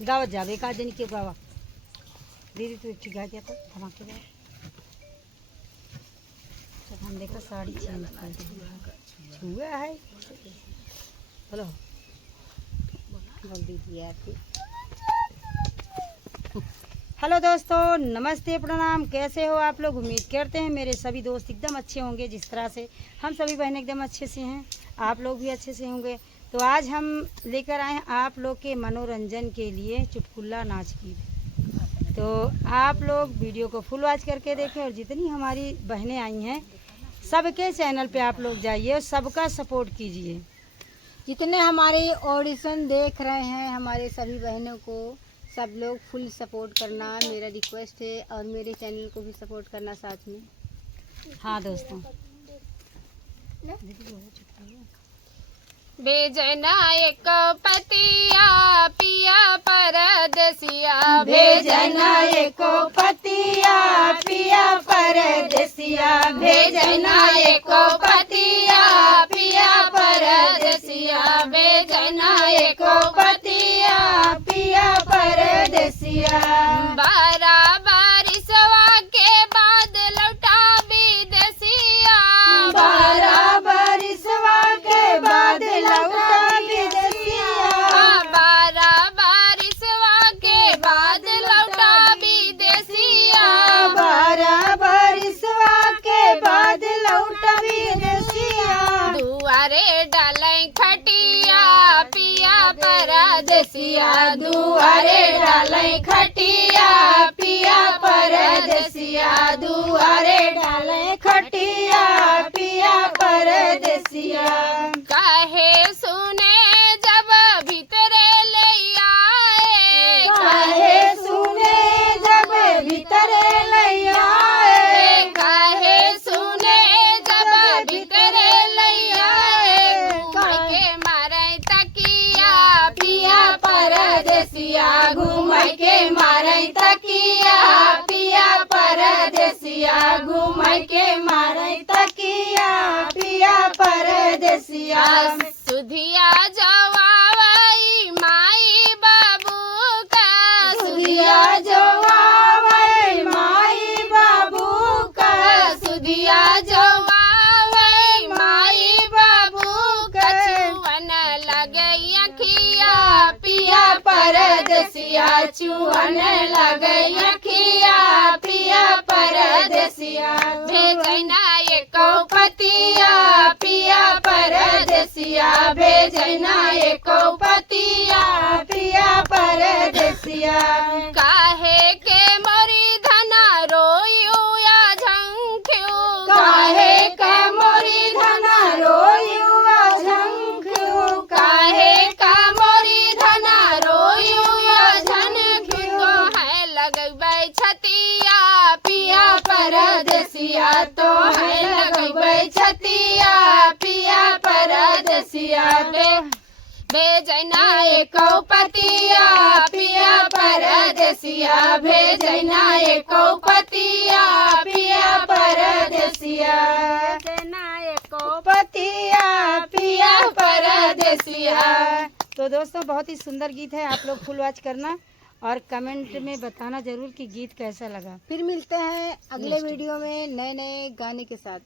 गावत जावे का जन के गावा दीदी तू ठीक गा दिया था धमाकेदार। जब हम देखा साड़ी चेंज कर दी छुआ है बोलो बोल दीजिए आपकी। हेलो दोस्तों, नमस्ते प्रणाम। कैसे हो आप लोग? उम्मीद करते हैं मेरे सभी दोस्त एकदम अच्छे होंगे। जिस तरह से हम सभी बहनें एकदम अच्छे से हैं, आप लोग भी अच्छे से होंगे। तो आज हम लेकर आए हैं आप लोग के मनोरंजन के लिए चुटकुला नाच गीत। तो आप लोग वीडियो को फुल वॉच करके देखें और जितनी हमारी बहनें आई हैं सबके चैनल पे आप लोग जाइए और सबका सपोर्ट कीजिए। जितने हमारे ऑडिशन देख रहे हैं हमारे सभी बहनों को सब लोग फुल सपोर्ट करना मेरा रिक्वेस्ट है, और मेरे चैनल को भी सपोर्ट करना साथ में। हाँ दोस्तों, भेजना एक पतिया पिया परदेसिया, भेजना एको पतिया पिया परदेसिया, भेजना एक पतिया पिया परदेसिया, भेजना एक पतिया पिया परदेसिया। बराबर सवा के बाद लौटा विदेसिया, बराबर सवा के बाद लौटा विदेसिया, बराबर सवा के बाद लौटा विदेसिया, बराबर सवा के बाद लौटा विदेसिया। दुआरे डालै खटिया पिया परदेसिया, दुआरे डालै खटिया पिया परदेसिया, दुआरे डालै खटिया पिया परदेसिया। काहे सुने जब भीतरे ले आए, काहे सुने जब भीतरे लैया आए, काहे सुने जब भीतरे ले आए, घूम के मारे तकिया पिया परदेसिया, घूम के मारै तकिया पिया परदेसिया, घूम के मारै तकिया पिया परदेसिया। सुधिया जवाई माई बाबू का, सुधिया जवावै माई बाबू का, सुधिया जवाई माई बाबू का, छुअन लगे अखिया पिया परदेसिया, चुहन लगै अखिया पिया परदेसिया। भेजना एक पतिया पिया परदेसिया, भेजना एको पतिया पिया परदेसिया। काहे के मरी धना रोयू या झंख्यू, काहे के मोरी धना रोयू झंखू, काहे का मोरी धना रोयू या झंख्यू, तो है लगबै छतिया पिया परदेसिया, तो है लगबै छतिया पिया परदेसिया। भेजना एको पतिया पिया परदेसिया, भेजना एको पतिया पिया परदेसिया, देना एको पतिया पिया परदेसिया। तो दोस्तों बहुत ही सुंदर गीत है, आप लोग फुल वॉच करना और कमेंट में बताना जरूर कि गीत कैसा लगा। फिर मिलते हैं अगले वीडियो में नए नए गाने के साथ।